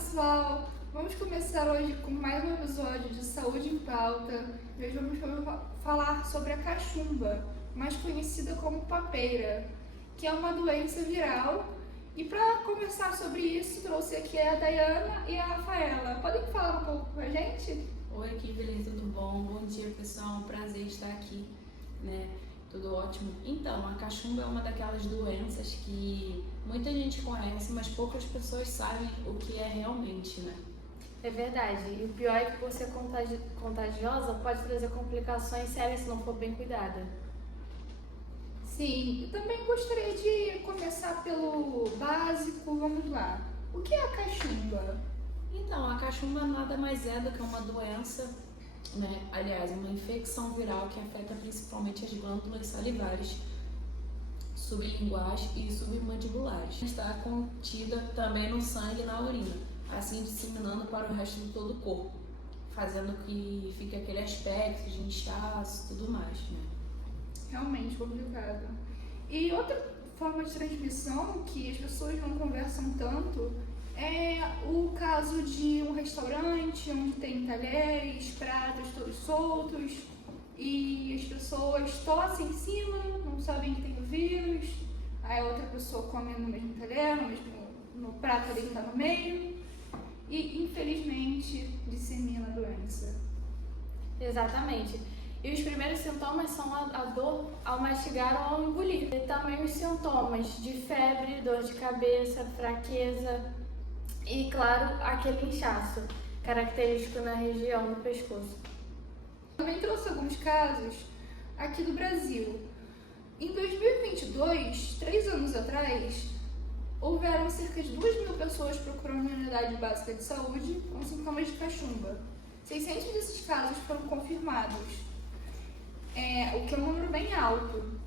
pessoal! Vamos começar hoje com mais um episódio de Saúde em Pauta. E hoje vamos falar sobre a cachumba, mais conhecida como papeira, que é uma doença viral. E para conversar sobre isso, trouxe aqui a Dayana e a Rafaela. Podem falar um pouco com a gente? Oi, Kimberly, tudo bom? Bom dia, pessoal. Um prazer estar aqui, né? Tudo ótimo. Então, a cachumba é uma daquelas doenças que muita gente conhece, mas poucas pessoas sabem o que é realmente, né? É verdade. E o pior é que por ser contagiosa pode trazer complicações sérias se não for bem cuidada. Sim, eu também gostaria de começar pelo básico. Vamos lá. O que é a cachumba? Então, a cachumba nada mais é do que uma doença, né? Aliás, uma infecção viral que afeta principalmente as glândulas salivares, sublinguais e submandibulares. Está contida também no sangue e na urina, assim disseminando para o resto de todo o corpo, fazendo que fique aquele aspecto de inchaço e tudo mais, né? Realmente complicado. E outra forma de transmissão que as pessoas não conversam tanto é o caso de um restaurante onde tem talheres, pratos todos soltos e as pessoas tossem em cima, não sabem que tem o vírus, aí a outra pessoa come no mesmo talher, no prato ali que está no meio e infelizmente dissemina a doença. Exatamente. E os primeiros sintomas são a dor ao mastigar ou ao engolir. E também os sintomas de febre, dor de cabeça, fraqueza e, claro, aquele inchaço característico na região do pescoço. Também trouxe alguns casos aqui do Brasil. Em 2022, 3 anos atrás, houveram cerca de 2.000 pessoas procurando a unidade básica de saúde com sintomas de cachumba. 600 desses casos foram confirmados, o que é um número bem alto.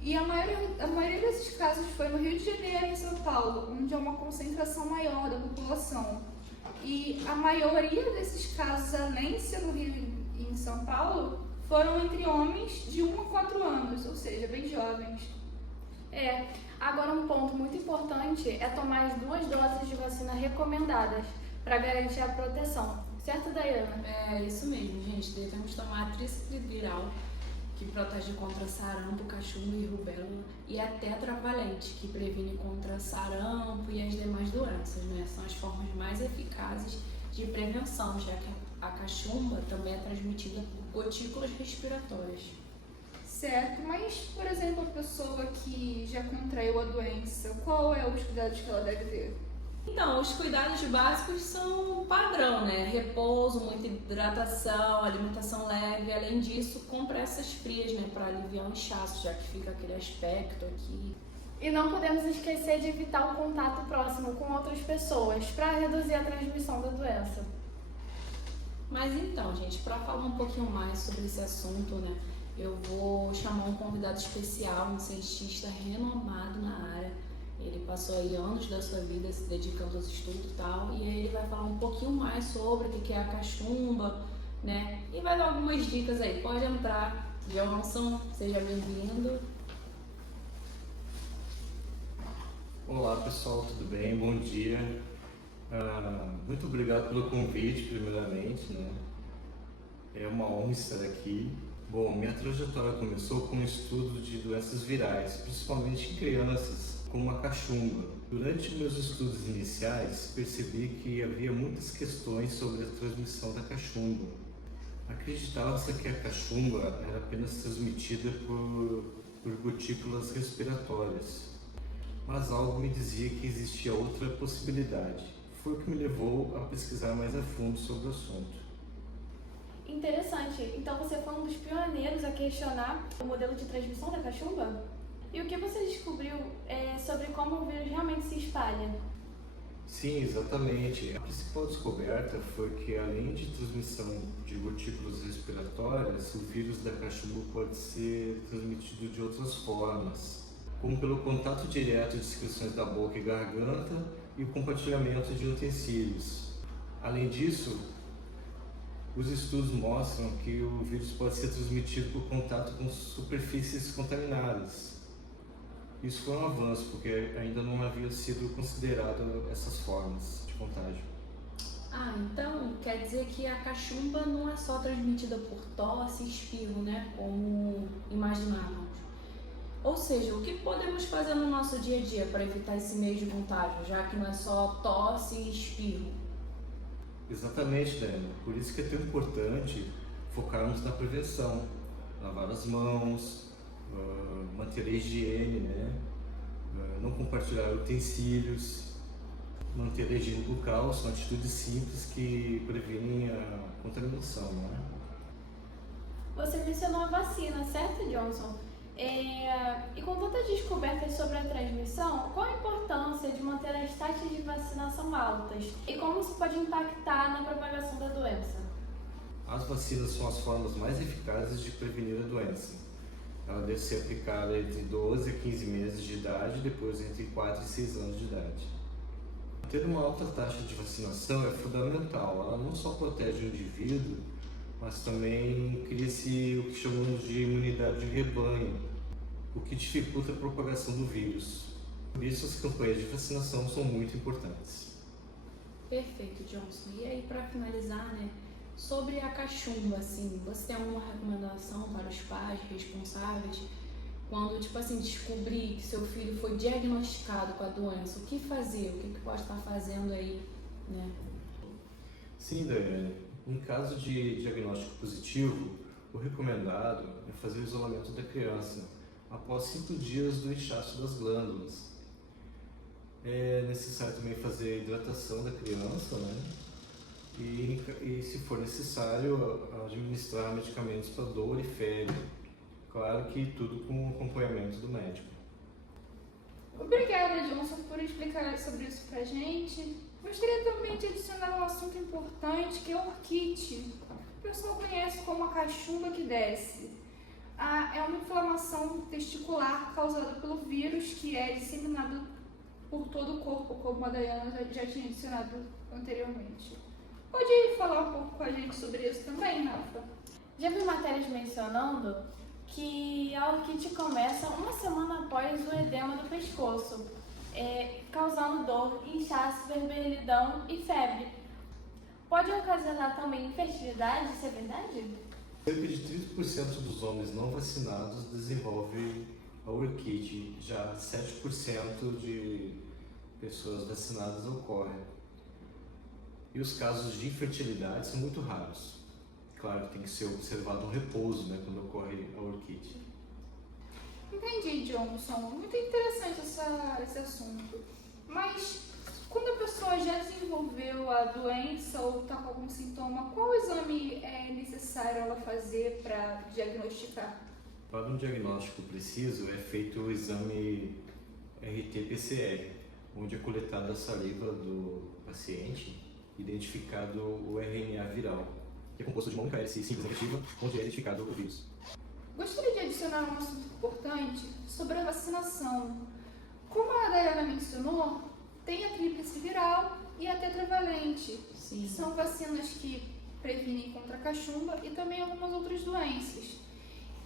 E a maioria desses casos foi no Rio de Janeiro e em São Paulo, onde há uma concentração maior da população. E a maioria desses casos, além de ser no Rio e em São Paulo, foram entre homens de 1 a 4 anos, ou seja, bem jovens. Agora um ponto muito importante é tomar as 2 doses de vacina recomendadas para garantir a proteção. Certo, Dayana? É isso mesmo, gente. Devemos tomar a tríplice viral, que protege contra sarampo, cachumba e rubéola, e a tetravalente, que previne contra sarampo e as demais doenças, né? São as formas mais eficazes de prevenção, já que a cachumba também é transmitida por gotículas respiratórias. Certo, mas, por exemplo, a pessoa que já contraiu a doença, qual é os cuidados que ela deve ter? Então, os cuidados básicos são padrão, né? Repouso, muita hidratação, alimentação leve. Além disso, compressas frias, né? Para aliviar o inchaço, já que fica aquele aspecto aqui. E não podemos esquecer de evitar o contato próximo com outras pessoas para reduzir a transmissão da doença. Mas então, gente, para falar um pouquinho mais sobre esse assunto, né? Eu vou chamar um convidado especial, um cientista renomado na área. Ele passou aí anos da sua vida se dedicando aos estudos e tal, e aí ele vai falar um pouquinho mais sobre o que é a cachumba, né? E vai dar algumas dicas aí. Pode entrar, Johnson, seja bem-vindo. Olá pessoal, tudo bem? Bom dia. Muito obrigado pelo convite, primeiramente, né? É uma honra estar aqui. Bom, minha trajetória começou com o estudo de doenças virais, principalmente em crianças, como a cachumba. Durante meus estudos iniciais, percebi que havia muitas questões sobre a transmissão da cachumba. Acreditava-se que a cachumba era apenas transmitida por gotículas respiratórias, mas algo me dizia que existia outra possibilidade. Foi o que me levou a pesquisar mais a fundo sobre o assunto. Interessante. Então você foi um dos pioneiros a questionar o modelo de transmissão da cachumba? E o que você descobriu sobre como o vírus realmente se espalha? Sim, exatamente. A principal descoberta foi que, além de transmissão de gotículas respiratórias, o vírus da cachumba pode ser transmitido de outras formas, como pelo contato direto de secreções da boca e garganta e o compartilhamento de utensílios. Além disso, os estudos mostram que o vírus pode ser transmitido por contato com superfícies contaminadas. Isso foi um avanço, porque ainda não havia sido considerado essas formas de contágio. Ah, então quer dizer que a cachumba não é só transmitida por tosse e espirro, né? Como imaginávamos. Ou seja, o que podemos fazer no nosso dia a dia para evitar esse meio de contágio, já que não é só tosse e espirro? Exatamente, Dani. Por isso que é tão importante focarmos na prevenção. Lavar as mãos, manter a higiene, né? Não compartilhar utensílios, manter a higiene bucal, são atitudes simples que previnem a contaminação, né? Você mencionou a vacina, certo, Johnson? E com tantas descobertas sobre a transmissão, qual a importância de manter as taxas de vacinação altas? E como isso pode impactar na propagação da doença? As vacinas são as formas mais eficazes de prevenir a doença. Ela deve ser aplicada entre 12 a 15 meses de idade e depois entre 4 e 6 anos de idade. Ter uma alta taxa de vacinação é fundamental. Ela não só protege o indivíduo, mas também cria-se o que chamamos de imunidade de rebanho, o que dificulta a propagação do vírus. Por isso, as campanhas de vacinação são muito importantes. Perfeito, Johnson. E aí, para finalizar, né, sobre a cachumba, assim, você tem alguma recomendação para os pais responsáveis quando, tipo assim, descobrir que seu filho foi diagnosticado com a doença? O que fazer? O que pode estar fazendo aí, né? Sim, Daiane. Em caso de diagnóstico positivo, o recomendado é fazer o isolamento da criança após 5 dias do inchaço das glândulas. É necessário também fazer a hidratação da criança, né? E se for necessário, administrar medicamentos para dor e febre. Claro que tudo com acompanhamento do médico. Obrigada, Johnson, por explicar sobre isso pra gente. Gostaria também de adicionar um assunto importante, que é a orquite. O pessoal conhece como a cachumba que desce. É uma inflamação testicular causada pelo vírus que é disseminado por todo o corpo, como a Dayana já tinha adicionado anteriormente. Pode falar um pouco com a gente sobre isso também, Rafa? Já vi matérias mencionando que a orquite começa uma semana após o edema do pescoço, causando dor, inchaço, vermelhidão e febre. Pode ocasionar também infertilidade, isso é verdade? Cerca de 30% dos homens não vacinados desenvolvem a orquite, já 7% de pessoas vacinadas ocorrem. E os casos de infertilidade são muito raros. Claro que tem que ser observado um repouso, né, quando ocorre a orquite. Entendi, Johnson. Muito interessante esse assunto. Mas quando a pessoa já desenvolveu a doença ou está com algum sintoma, qual exame é necessário ela fazer para diagnosticar? Para um diagnóstico preciso, é feito o exame RT-PCR, onde é coletada a saliva do paciente, identificado o RNA viral, que é composto de uma única hélice simples negativa, onde é identificado o vírus. Gostaria de adicionar um assunto importante sobre a vacinação. Como a Dayana mencionou, tem a tríplice viral e a tetravalente. Sim. São vacinas que previnem contra a cachumba e também algumas outras doenças.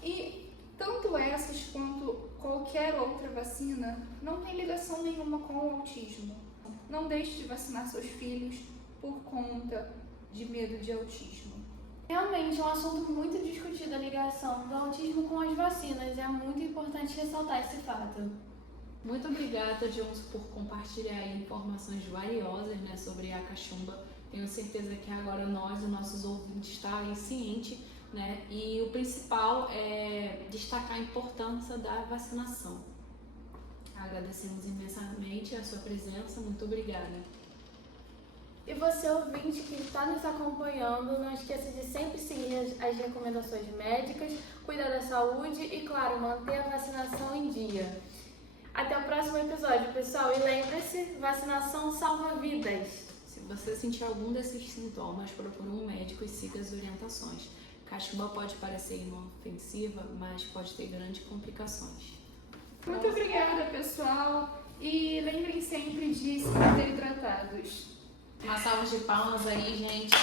E tanto essas quanto qualquer outra vacina não tem ligação nenhuma com o autismo. Não deixe de vacinar seus filhos por conta de medo de autismo. Realmente é um assunto muito discutido a ligação do autismo com as vacinas. É muito importante ressaltar esse fato. Muito obrigada, Johnson, por compartilhar informações valiosas, né, sobre a cachumba. Tenho certeza que agora nós, os nossos ouvintes, estão aí cientes, né? E o principal é destacar a importância da vacinação. Agradecemos imensamente a sua presença. Muito obrigada. E você, ouvinte, que está nos acompanhando, não esqueça de sempre seguir as recomendações médicas, cuidar da saúde e, claro, manter a vacinação em dia. Até o próximo episódio, pessoal. E lembre-se, vacinação salva vidas. Se você sentir algum desses sintomas, procure um médico e siga as orientações. Cachumba pode parecer inofensiva, mas pode ter grandes complicações. Muito obrigada, pessoal. E lembrem sempre de se manter hidratados. Uma salva de palmas aí, gente.